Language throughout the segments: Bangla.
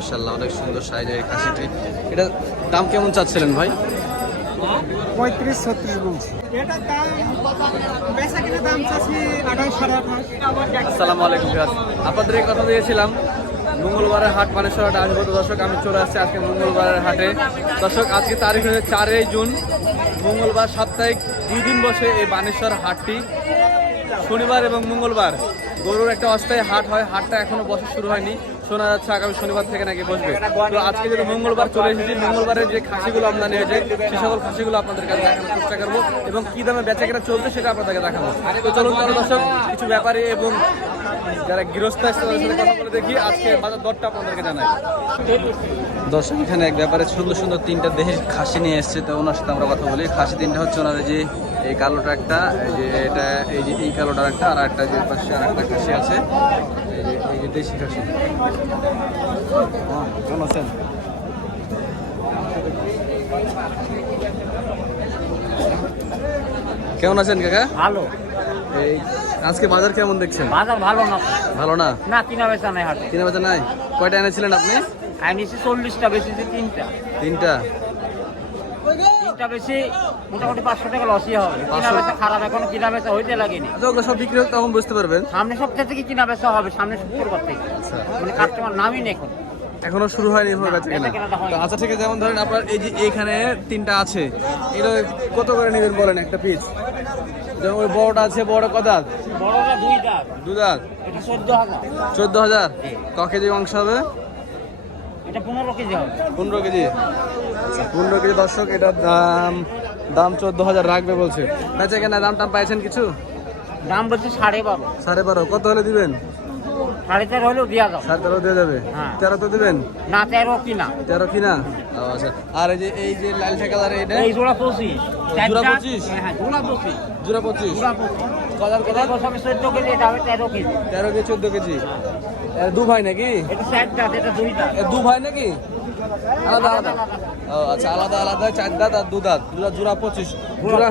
মাশাল্লাহ অনেক সুন্দর সাইজের এই খাসিটি এটা দাম কেমন চাচ্ছিলেন ভাই? পঁয়ত্রিশ ছত্রিশ বলছি। আসসালামু আলাইকুম আপনাদের এই কথা দিয়েছিলাম মঙ্গলবারের হাট মানেশ্বর হাটে আসব তো দর্শক আমি চলে আসছি আজকে মঙ্গলবারের হাটে। দর্শক আজকে তারিখ হচ্ছে চারই জুন মঙ্গলবার সাপ্তাহিক দুই দিন বসে এই বানেশ্বর হাটটি। শনিবার এবং মঙ্গলবার গরুর একটা অস্থায়ী হাট হয় হাটটা এখনও বসা শুরু হয়নি। শোনা যাচ্ছে, আগামী শনিবার থেকে নাকি বসবে। তো আজকে যদি মঙ্গলবার চলে এসেছি মঙ্গলবারের যে খাসিগুলো আমদানি হয়েছে সে সকল খাসিগুলো আপনাদের কাছে দেখানোর চেষ্টা করব এবং কি দামে বেচা কেনা চলছে সেটা আপনাদেরকে দেখাবো। তো চলুন তাহলে দর্শক, কিছু ব্যাপারে এবং যারা গৃহস্থ সাথে কথা বলে দেখি। আজকে বাজার দরটা আপনাদেরকে জানাই। দর্শক এখানে এক ব্যাপারে সুন্দর সুন্দর তিনটা দেহের খাসি নিয়ে এসছে তো ওনার সাথে আমরা কথা বলি। খাসি তিনটা হচ্ছে ওনার যে এই কালোটা একটা এই যে এটা এই যে এই কালোটার একটা আর একটা যে পাশে আর একটা খাসি আছে। এই যে এই যে দেশি খাসি। কেমন আছেন কেমন আছেন কাকা? ভালো। এই আজকে বাজার কেমন দেখছেন? বাজার ভালো না। ভালো না? না কিনা বেচা নাই হাটে। কিনা বেচা নাই? কয়টা এনেছিলেন আপনি? আমি চল্লিশটা বেশিছি তিনটা। তিনটা? তিনটা বেশি মোটামুটি পাঁচশো টাকা লসই হবে। কিনা বেচা খারাপ এখন কিনা বেচা হইতে লাগেনি। আচ্ছা ওগুলো সব বিক্রি তখন বুঝতে পারবেন। সামনে সপ্তাহ থেকে কিনা বেচা হবে সামনে শুক্রবার থেকে। আচ্ছা। মানে কাস্টমার নামই নেই এখন। এখনও শুরু হয়নি এভাবে বেচা কেনা। আচ্ছা ঠিক আছে যেমন ধরেন আপনার এই যে এখানে তিনটা আছে এটা কত করে নেবেন বলেন একটা পিস যেমন ওই বড়টা আছে বড় কত দাঁত? বড়টা দুই দাঁত। দু দাঁত। চোদ্দ হাজার। চোদ্দ হাজার? ক কেজি মাংস হবে? এটা পনেরো কেজি হবে। পনেরো কেজি? আচ্ছা পনেরো কেজি দর্শক এটার দাম দাম চোদ্দ হাজার রাখবে বলছে। বেচা কেনা দাম টাম পাইছেন কিছু? দাম বলছে সাড়ে বারো। সাড়ে বারো। কত হলে দিবেন? সাড়ে তেরো হলেও দেওয়া যাবে। সাড়ে তেরো দিয়ে যাবে? হ্যাঁ। তেরো তো দিবেন? না তেরো কিনা। তেরো কিনা? আচ্ছা। আর এই যে এই যে লালটা কালার এইটা এই জোড়া পঁচিশ। জোড়া পঁচিশ? হ্যাঁ হ্যাঁ, জোড়া পঁচিশ। জোড়া পঁচিশ? জোড়া পঁচিশ। কলার কলার চোদ্দ কেজি এটা হবে তেরো কেজি। তেরো কেজি চোদ্দ কেজি। দু ভাই নাকি? দাঁত দাঁত। দু ভাই নাকি? আলাদা আলাদা। ও আচ্ছা আলাদা আলাদা চার দাঁত আর দু দাঁত। জোড়া জোড়া পঁচিশ। জোড়া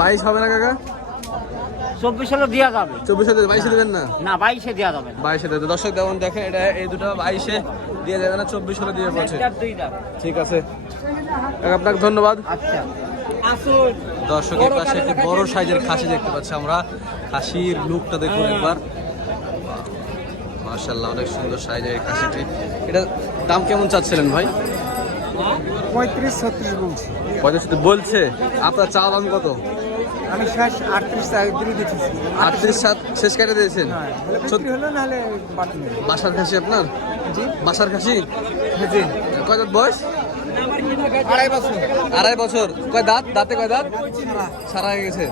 বাইশ হবে না কাকা? চব্বিশ হলে দেওয়া যাবে। চব্বিশে বাইশে দেবেন না? না বাইশে দেওয়া যাবে বাইশে দেবে দর্শক যেমন দেখেন এটা এই দুটো বাইশে দিয়ে যাবে না চব্বিশ হলে দিয়ে দাঁত ঠিক আছে। কাকা, আপনাকে ধন্যবাদ। আচ্ছা। দর্শকের পাশে একটি বড় সাইজের খাসি দেখতে পাচ্ছি আমরা। খাসির লুকটা দেখুন একবার। মাশাল্লাহ অনেক সুন্দর সাইজের এই খাসিটি। এটা দাম কেমন চাচ্ছিলেন ভাই? পঁয়ত্রিশ ছত্রিশ বলছি। পঁয়ত্রিশ বলছে? আপনার চা দাম কত? আমি শেষ আটত্রিশ আটত্রিশ সাত শেষ কেটে দিয়েছেন? হ্যাঁ হলো নাহলে বাসার খাসি আপনার? জি। বাসার খাসি? হ্যাঁ, জি। কয় বয়স? আড়াই বছর। আড়াই বছর। কয় দাঁত? দাঁতে কয় দাঁত? সারা হয়ে গেছে।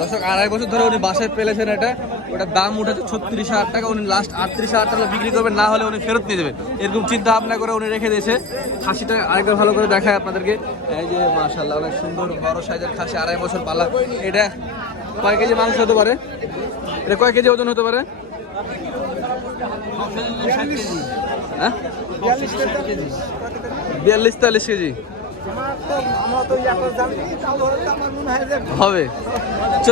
দর্শক আড়াই বছর ধরে উনি বাসায় পেলেছেন এটা। ওটার দাম উঠেছে ছত্রিশ হাজার টাকা, উনি লাস্ট আটত্রিশ হাজার টাকা বিক্রি করবেন, না হলে উনি ফেরত নিয়ে দেবেন এরকম চিন্তা ভাবনা করে উনি রেখে দিয়েছে। খাসিটা আরেকবার ভালো করে দেখায় আপনাদেরকে। এই যে মাশাল্লাহ অনেক সুন্দর বড় সাইজের খাসি, আড়াই বছর পালা। এটা কয় কেজি মাংস হতে পারে? এটা কয় কেজি ওজন হতে পারে? হ্যাঁ? বিয়াল্লিশ তেয়াল্লিশ কেজি। হবে।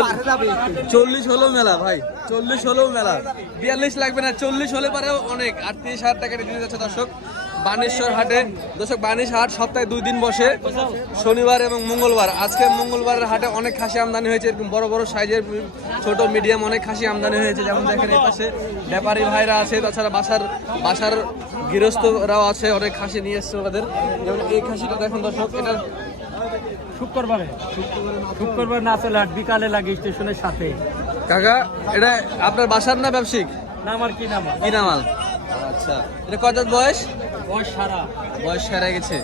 পারে। চল্লিশ হলেও মেলা, ভাই। চল্লিশ হলেও মেলা। বিয়াল্লিশ লাগবে না, চল্লিশ হলে পারেও অনেক। আটত্রিশ হাজার টাকা দিয়ে যাচ্ছে দর্শক। বানেশ্বর হাটে। দর্শক, বানেশ হাট সপ্তাহে দুই দিন বসে। শনিবার এবং মঙ্গলবার। আজকে মঙ্গলবারের হাটে অনেক খাসি আমদানি হয়েছে। এরকম বড় বড় সাইজের, ছোট, মিডিয়াম অনেক খাসি আমদানি হয়েছে। যেমন দেখেন এই পাশে ব্যাপারী ভাইরা আছে, তাছাড়া বাসার বাসার গৃহস্থরাও আছে অনেক খাসি নিয়ে এসছে ওদের যেমন এই খাসিটা দেখুন দর্শক এটা শুক্রবারে শুক্রবার না চলে হাট বিকালে লাগে স্টেশনের সাথে। কাকা এটা আপনার বাসার না ব্যবসায়িক? না আমার কি নাম কি নামাল আচ্ছা এটা কত বয়স? বয়স সারা। বয়স সেরে গেছে।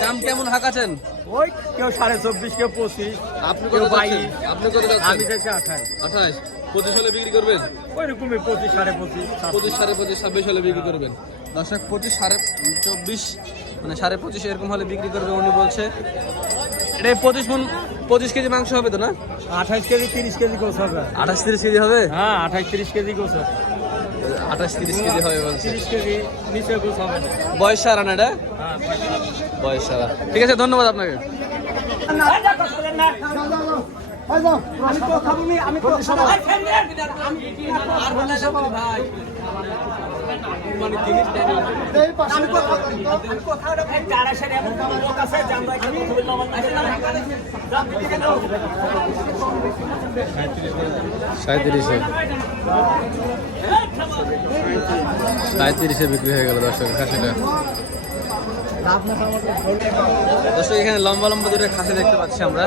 দাম কেমন হাঁকাছেন ওই কেউ সাড়ে চব্বিশ কেউ পঁচিশ। আপনি কত বাইশ। আপনি কত আমি যাচ্ছি আঠাশ। আঠাশ। পঁচিশ হলে বিক্রি করবেন? ওই রকমই পঁচিশ সাড়ে পঁচিশ পঁচিশ সাড়ে পঁচিশ ছাব্বিশ হলে বিক্রি করবেন। দর্শক পঁচিশ সাড়ে চব্বিশ মানে সাড়ে পঁচিশ এরকম হলে বিক্রি করবে উনি বলছে। এটা পঁচিশ মন পঁচিশ কেজি মাংস হবে তো না? আঠাশ কেজি তিরিশ কেজি গোছ হবে। আঠাশ তিরিশ কেজি হবে? হ্যাঁ আঠাশ তিরিশ কেজি গোছ হবে। আঠাশ তিরিশ কেজি হবে বলছে। তিরিশ কেজি নিচে হবে। বয়স সারা না এটা? হ্যাঁ বয়স সারা। ঠিক আছে ধন্যবাদ আপনাকে। আমি আমি সাঁত্রিশে। সাঁত্রিশে বিক্রি হয়ে গেল দর্শক খাসিটা। দর্শক এখানে লম্বা লম্বা দুটো খাসি দেখতে পাচ্ছি আমরা।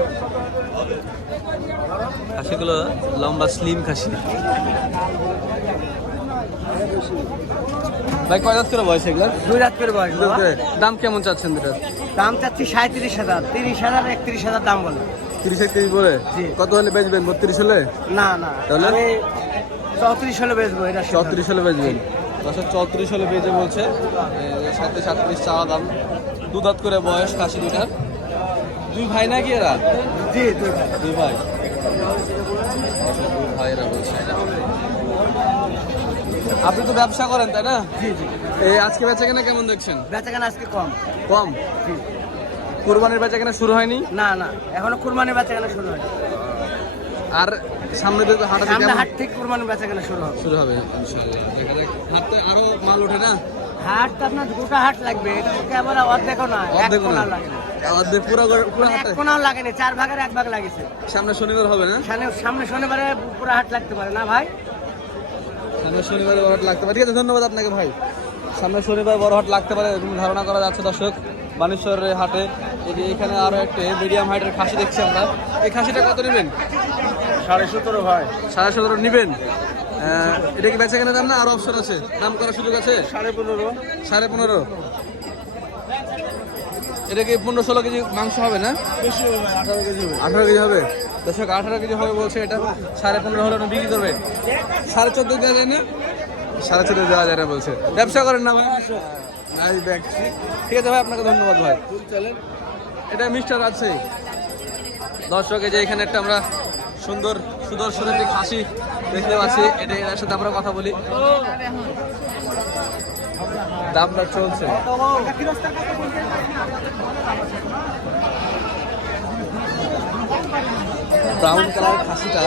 খাসিগুলো লম্বা স্লিম খাসি। ভাই কয় দাঁত করে বয়স এগুলো? দুই রাত করে বয়স। দাম কেমন চাচ্ছেন দুটার দাম চাচ্ছি সাঁত্রিশ হাজার। তিরিশ হাজার একত্রিশ হাজার দাম বলে। তিরিশ একত্রিশ বলে। কত হলে বেচবেন বত্রিশ হলে? না না। তাহলে? চৌত্রিশ হলে বেচবো এটা চৌত্রিশ হলে বেচবেন। দশক চৌত্রিশ হলে বেচে বলছে। সাতত্রিশ সাতত্রিশ চাওয়া দাম। দু দাঁত করে বয়স খাসি দুটার দুই ভাই নাকি এরা? জি দুই ভাই। আপনি তো ব্যবসা করেন তাই না? এই আজকে বেচা কেনা কেমন দেখছেন? বেচা কেনা আজকে কম। কম? কোরবানির বেচা কেনা শুরু হয়নি? না না। এখনও কুরবানি বেচা কেনা শুরু হয়নি। আর সামনে তো হাট সামনে হাট থেকে কুরবানি বেচা কেনা শুরু হবে। শুরু হবে ইনশাআল্লাহ দেখা যাক হাটতে আরও মাল ওঠে না? হাট তো আপনার দুটো হাট লাগবে এটা ক্যামেরা অর্ধেকও না লাগে অর্ধেক পুরো পুরো মানে হাটে? কোনাও লাগেনি চার ভাগের এক ভাগ লাগেছে। সামনে শনিবার হবে না? সামনে সামনে শনিবারে পুরো হাট লাগতে পারে না ভাই? সামনে শনিবার বড় হাট লাগতে পারে। ঠিক আছে ধন্যবাদ আপনাকে ভাই। সামনে শনিবার বড় হাট লাগতে পারে এরকম ধারণা করা যাচ্ছে দর্শক। বানেশ্বরের হাটে। এই এখানে আরও একটা মিডিয়াম হাইটের খাসি দেখছি আমরা। এই খাসিটা কত নেবেন? সাড়ে সতেরো ভাই। সাড়ে সতেরো নেবেন? এটা কি বেচা কেনা দাম না? আরও অপশন আছে। দাম করার সুযোগ আছে? সাড়ে পনেরো। সাড়ে পনেরো। এটা কি পনেরো ষোলো কেজি মাংস হবে না? আঠারো কেজি হবে। আঠারো কেজি হবে? দর্শক আঠারো কেজি হবে বলছে এটা। সাড়ে পনেরো হলে বিক্রি করবে। সাড়ে চোদ্দ দেওয়া যায় না? সাড়ে চোদ্দ দেওয়া যায় না বলছে। ব্যবসা করেন না ভাই। ঠিক আছে ভাই আপনাকে ধন্যবাদ ভাই। এটা মিস্টার আছে দর্শক এই যে এখানে একটা আমরা সুন্দর সুদর্শন একটি খাসি দেখতে পাচ্ছি এটা এর সাথে আমরা কথা বলি। দামটা চলছে। ব্রাউন কালার খাসিটা।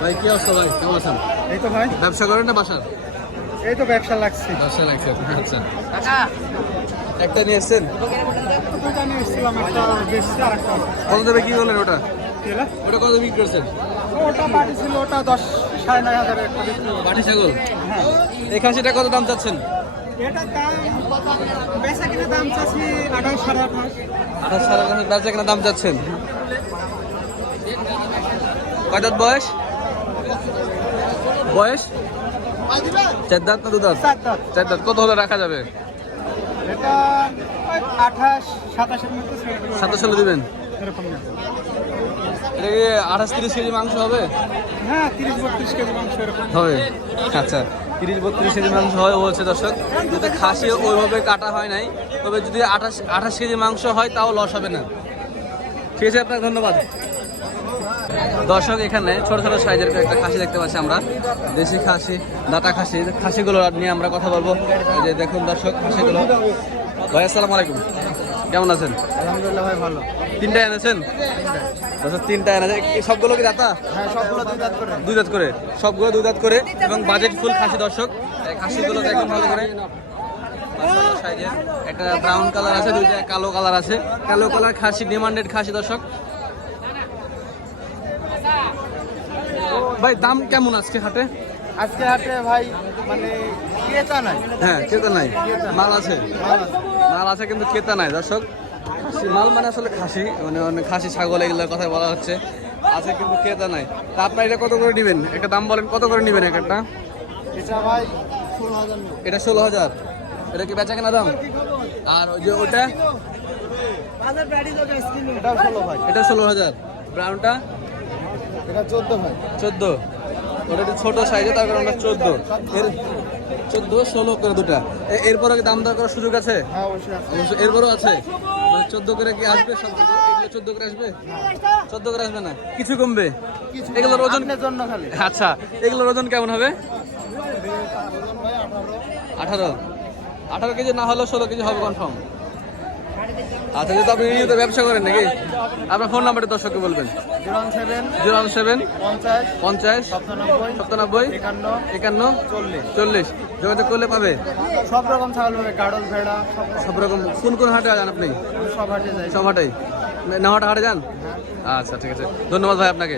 ভাই কি অবস্থা ভাই? কেমন আছেন? এই তো ভাই। ব্যবসা করেন না বাসার? এই তো ব্যবসা লাগছে। ব্যবসা লাগছে আচ্ছা একটা নিয়ে এসছেন এসেছিলাম একটা বেশি আর একটা কত দেবে কি করলেন ওটা? ওটা কত বিক্রি করছেন? ওটা বাড়ি ছিল ওটা দশ সাড়ে নয় হাজার বাটি ছাগল? হ্যাঁ। এই খাসিটা কত দাম চাচ্ছেন? দাম বেচা কিনা দাম চাচ্ছি আঠাশ সাড়ে আঠাশ। আঠাশ সাড়ে আঠাশ বেচা কেনা দাম চাচ্ছেন? কয় বয়স? বয়স? চার দাঁত না দু দাঁত চার দাঁত কত হলে রাখা যাবে। সাতাশ হলে দিবেন? এরকম এটা কি আঠাশ তিরিশ কেজি মাংস হবে? হ্যাঁ তিরিশ বত্রিশ কেজি মাংস হবে আচ্ছা তিরিশ বত্রিশ কেজি মাংস হয় বলছে দর্শক। যাতে খাসি ওইভাবে কাটা হয় নাই। তবে যদি আঠাশ আঠাশ কেজি মাংস হয় তাও লস হবে না। ঠিক আছে আপনার ধন্যবাদ। দর্শক এখানে ছোট ছোট সাইজের একটা খাসি দেখতে পাচ্ছি আমরা। দেশি খাসি দাতা খাসি খাসিগুলো নিয়ে আমরা কথা বলব। যে দেখুন দর্শক খাসিগুলো। ভাই আসসালামু আলাইকুম। কেমন আছেন? আলহামদুলিল্লাহ ভাই ভালো। তিনটা এনেছেন? তিনটা এনেছে সবগুলো কি দাতা হ্যাঁ সবগুলো দুই দাঁত করে। দুই দাঁত করে। সবগুলো দুই দাঁত করে এবং বাজেট ফুল খাসি দর্শক। খাসিগুলো দেখুন ভালো করে। সাইজের একটা ব্রাউন কালার আছে দুইটা কালো কালার আছে। কালো কালার খাসি ডিমান্ডেড খাসি দর্শক। ভাই দাম কেমন আজকে হাটে? আজকে হাটে ভাই মানে ক্রেতা নাই। হ্যাঁ ক্রেতা নাই। মাল আছে। মাল আছে কিন্তু ক্রেতা নাই দর্শক। মাল মানে আসলে খাসি মানে অনেক খাসি ছাগল এগুলোর কথা বলা হচ্ছে। আছে কিন্তু ক্রেতা নাই। তা আপনার এটা কত করে নেবেন? একটা দাম বলেন কত করে নেবেন একটা? এটা ভাই ষোলো হাজার এটা ষোলো হাজার। এটা কি বেচা কেনা দাম? আর ওই যে ওটা? এটা ষোলো হাজার। ব্রাউনটা? এটা চোদ্দ ভাই চোদ্দ। ওটা একটু ছোট সাইজে তার কারণে চোদ্দ। এর চোদ্দ ষোলো করে দুটা। এরপরে দাম দর করার সুযোগ আছে? হ্যাঁ অবশ্যই আছে। এরপরও আছে? মানে চোদ্দ করে কি আসবে সব এগুলো চোদ্দ করে আসবে? চোদ্দ করে আসবে না? কিছু কমবে? এগুলোর ওজন জন্য খালি। আচ্ছা এগুলোর ওজন কেমন হবে? আঠারো। আঠারো। কেজি না হলেও ষোলো কেজি হবে কনফার্ম আচ্ছা যেহেতু আপনি নিয়মিত ব্যবসা করেন নাকি? আপনার ফোন নাম্বারটা দর্শককে বলবেন। জিরো ওয়ান সেভেন পঞ্চাশ সপ্তানব্বই একান্ন চল্লিশ। যোগাযোগ করলে পাবে? সব রকম ছাগল হবে গাড়ল ভেড়া সব রকম। কোন কোন হাটে যান আপনি? সব হাটে সব হাটেই। নেওয়াটা হাটে যান? আচ্ছা ঠিক আছে। ধন্যবাদ ভাই আপনাকে।